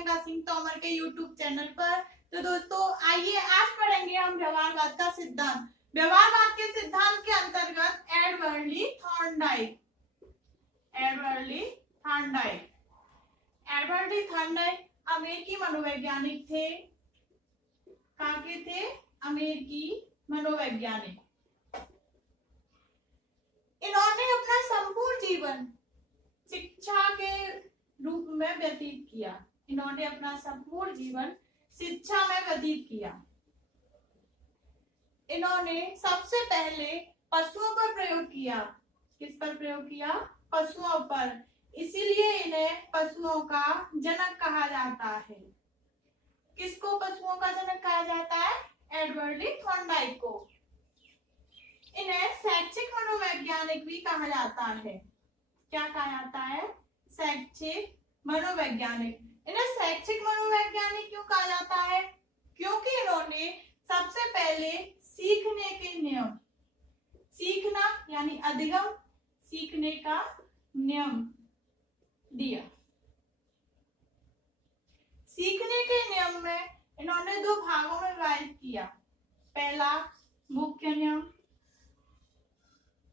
प्रियंका सिंह तोमर के YouTube channel पर। तो दोस्तों आइए आज पढ़ेंगे हम व्यवहारवाद का सिद्धांत। व्यवहारवाद के सिद्धांत के अंतर्गत एडवर्ड थॉर्नडाइक अमेरिकी मनोवैज्ञानिक थे। कहाँ थे? अमेरिकी मनोवैज्ञानिक। इन्होंने अपना संपूर्ण जीवन शिक्षा के रूप में व्यतीत किया। इन्होंने अपना संपूर्ण जीवन शिक्षा में व्यतीत किया। इन्होंने सबसे पहले पशुओं पर प्रयोग किया। किस पर प्रयोग किया? पशुओं पर। इसीलिए इन्हें पशुओं का जनक कहा जाता है। किसको पशुओं का जनक कहा जाता है? एडवर्ड थॉर्नडाइक को। इन्हें शैक्षिक मनोवैज्ञानिक भी कहा जाता है। क्या कहा जाता है? शैक्षिक मनोवैज्ञानिक। इन्हें शैक्षिक मनोवैज्ञानिक क्यों कहा जाता है? क्योंकि इन्होंने सबसे पहले सीखने के नियम, सीखना यानी अधिगम, सीखने का नियम दिया। सीखने के नियम में इन्होंने दो भागों में विभाजित किया। पहला मुख्य नियम,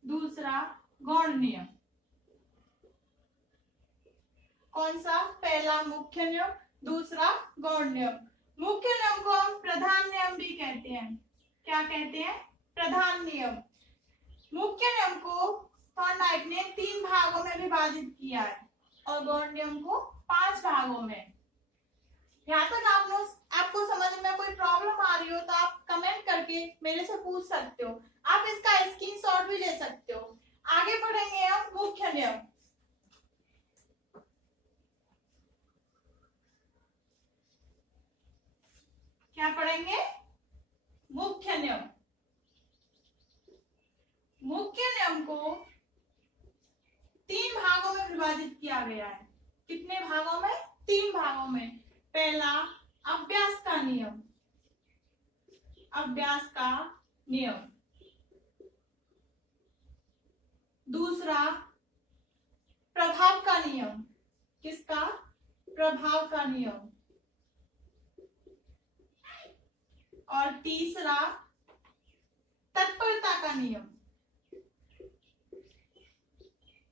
दूसरा गौण नियम। कौन सा? पहला मुख्य नियम, दूसरा गौण नियम। मुख्य नियम को हम प्रधान नियम भी कहते हैं। क्या कहते हैं? प्रधान नियम। मुख्य नियम को थॉर्नडाइक ने 3 भागों में विभाजित किया है और गौण नियम को 5 भागों में। यहाँ तक आपको समझ में कोई प्रॉब्लम आ रही हो तो आप कमेंट करके मेरे से पूछ सकते हो। आप इसका स्क्रीनशॉट भी ले सकते हो। आगे बढ़ेंगे हम मुख्य नियम। क्या पढ़ेंगे? मुख्य नियम। मुख्य नियम को 3 भागों में विभाजित किया गया है। कितने भागों में? 3 भागों में। पहला अभ्यास का नियम, अभ्यास का नियम। दूसरा प्रभाव का नियम। किसका? प्रभाव का नियम। और तीसरा तत्परता का नियम।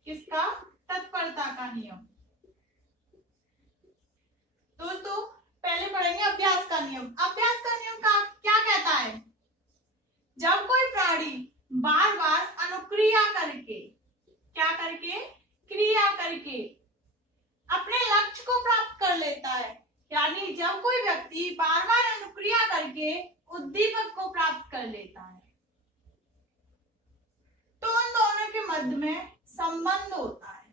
किसका? तत्परता का नियम। दोस्तों पहले पढ़ेंगे अभ्यास का नियम। अभ्यास का नियम का क्या कहता है? जब कोई प्राणी बार बार अनुक्रिया करके, क्या करके? क्रिया करके अपने लक्ष्य को प्राप्त कर लेता है, यानी जब कोई व्यक्ति बार बार अनुक्रिया करके उद्दीपक को प्राप्त कर लेता है तो उन दोनों के मध्य में संबंध होता है।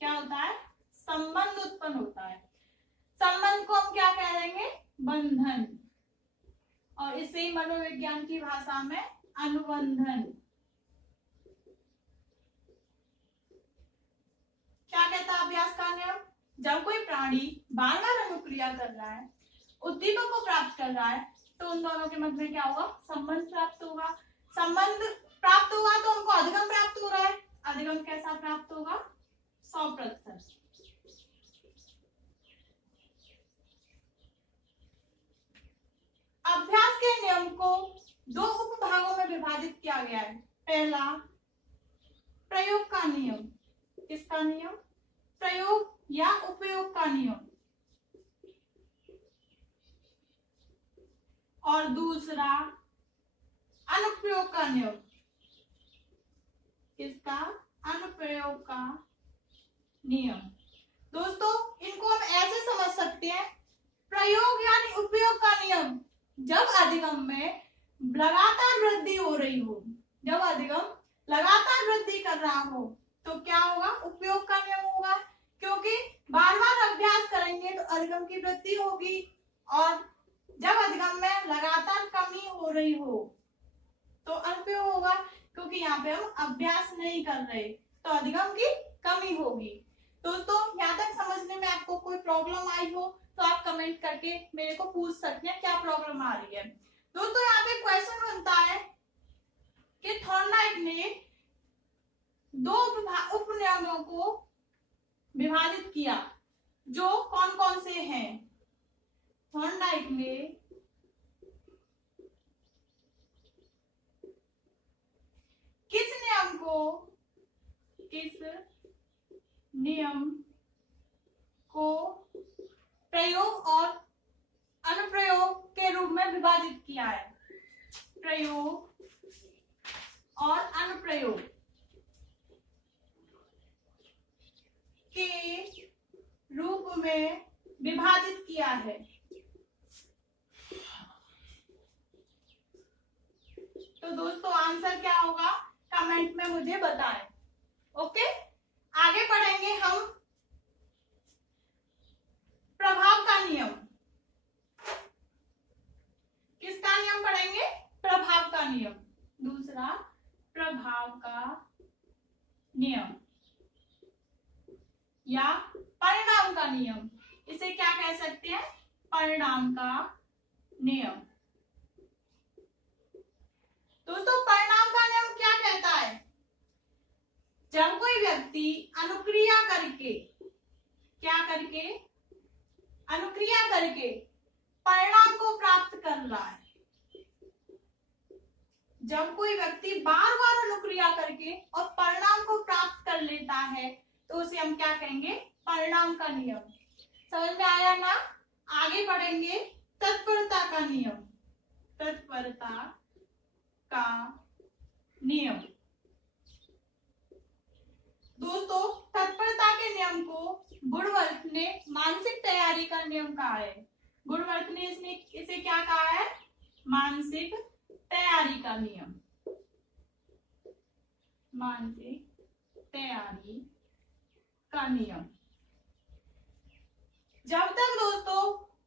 क्या होता है? संबंध उत्पन्न होता है। संबंध को हम क्या कह देंगे? बंधन। और इसे ही मनोविज्ञान की भाषा में अनुबंधन। क्या कहता है अभ्यास का नियम? जब कोई प्राणी बार बार अनुक्रिया कर रहा है, उद्दीपक को प्राप्त कर रहा है, तो उन दोनों के मध्य में क्या होगा? संबंध प्राप्त होगा। संबंध प्राप्त होगा तो हमको अधिगम प्राप्त हो रहा है। अधिगम कैसा प्राप्त होगा? 100%। अभ्यास के नियम को 2 उपभागों में विभाजित किया गया है। पहला प्रयोग का नियम। किसका नियम? प्रयोग या उपयोग का नियम। और दूसरा अनुप्रयोग का नियम। किसका? अनुप्रयोग का नियम। दोस्तों इनको हम ऐसे समझ सकते हैं, प्रयोग यानी उपयोग का नियम जब अधिगम में लगातार वृद्धि हो रही हो, जब अधिगम लगातार वृद्धि कर रहा हो तो क्या होगा? उपयोग का नियम होगा। क्योंकि बार बार अभ्यास करेंगे तो अधिगम की वृद्धि होगी, और जब अधिगम में लगातार कमी हो रही हो तो अनुप्रयोग होगा। क्योंकि यहाँ पे हम अभ्यास नहीं कर रहे तो अधिगम की कमी होगी। दोस्तों यहाँ तक समझने में आपको कोई प्रॉब्लम आई हो तो आप कमेंट करके मेरे को पूछ सकते हैं क्या प्रॉब्लम आ रही है। दोस्तों यहाँ पे क्वेश्चन बनता है कि थॉर्नडाइक ने 2 उपनियमों को विभाजित किया। जो कौन कौन से हैं? थॉर्नडाइक में किस नियम को प्रयोग और अनुप्रयोग के रूप में विभाजित किया है? प्रयोग और अनुप्रयोग के रूप में विभाजित किया है। तो दोस्तों आंसर क्या होगा कमेंट में मुझे बताएं। ओके, आगे पढ़ेंगे हम प्रभाव का नियम। किसका नियम पढ़ेंगे? प्रभाव का नियम। दूसरा प्रभाव का नियम या परिणाम का नियम, इसे क्या कह सकते हैं? परिणाम का नियम। दोस्तों परिणाम का नियम क्या कहता है? जब कोई व्यक्ति अनुक्रिया करके अनुक्रिया करके परिणाम को प्राप्त कर रहा है, जब कोई व्यक्ति बार बार अनुक्रिया करके और परिणाम को प्राप्त कर लेता है तो उसे हम क्या कहेंगे? परिणाम का नियम। समझ में आया ना? आगे पढ़ेंगे तत्परता का नियम। तत्परता का नियम। दोस्तों तत्परता के नियम को गुणवर्त ने मानसिक तैयारी का नियम कहा है। गुणवर्त ने इसे क्या कहा है? मानसिक तैयारी का नियम। मानसिक तैयारी का नियम। जब तक दोस्तों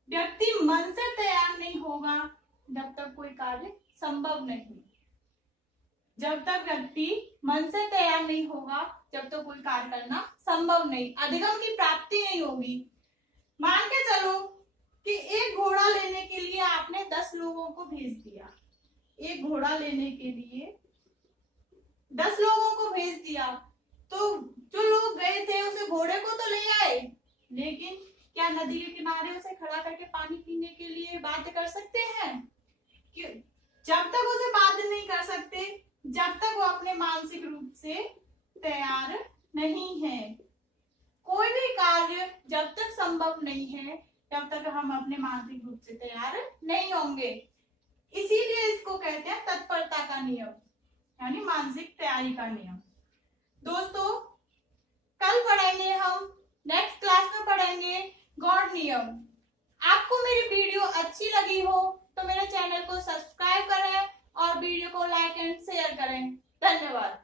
व्यक्ति मन से तैयार नहीं होगा जब तक कोई कार्य संभव नहीं। जब तक व्यक्ति मन से तैयार नहीं होगा जब तक कोई कार्य करना संभव नहीं, अधिगम की प्राप्ति नहीं होगी। मान के चलो कि एक घोड़ा लेने के लिए आपने 10 लोगों को भेज दिया। एक घोड़ा लेने के लिए 10 लोगों को भेज दिया, तो जो लोग गए थे उसे घोड़े को तो ले आए, लेकिन क्या नदी के किनारे उसे खड़ा करके पानी पीने के लिए बाध्य कर सकते हैं? जब तक उसे बाध्य नहीं कर सकते जब तक वो अपने मानसिक रूप से तैयार नहीं है। कोई भी कार्य जब तक संभव नहीं है तब तक हम अपने मानसिक रूप से तैयार नहीं होंगे। इसीलिए इसको कहते हैं तत्परता का नियम, यानी मानसिक तैयारी का नियम। दोस्तों कल पढ़ेंगे हम, नेक्स्ट क्लास में पढ़ेंगे गॉड नियम। आपको मेरी वीडियो अच्छी लगी हो तो मेरे चैनल को सब्सक्राइब करें और वीडियो को लाइक एंड शेयर करें। धन्यवाद।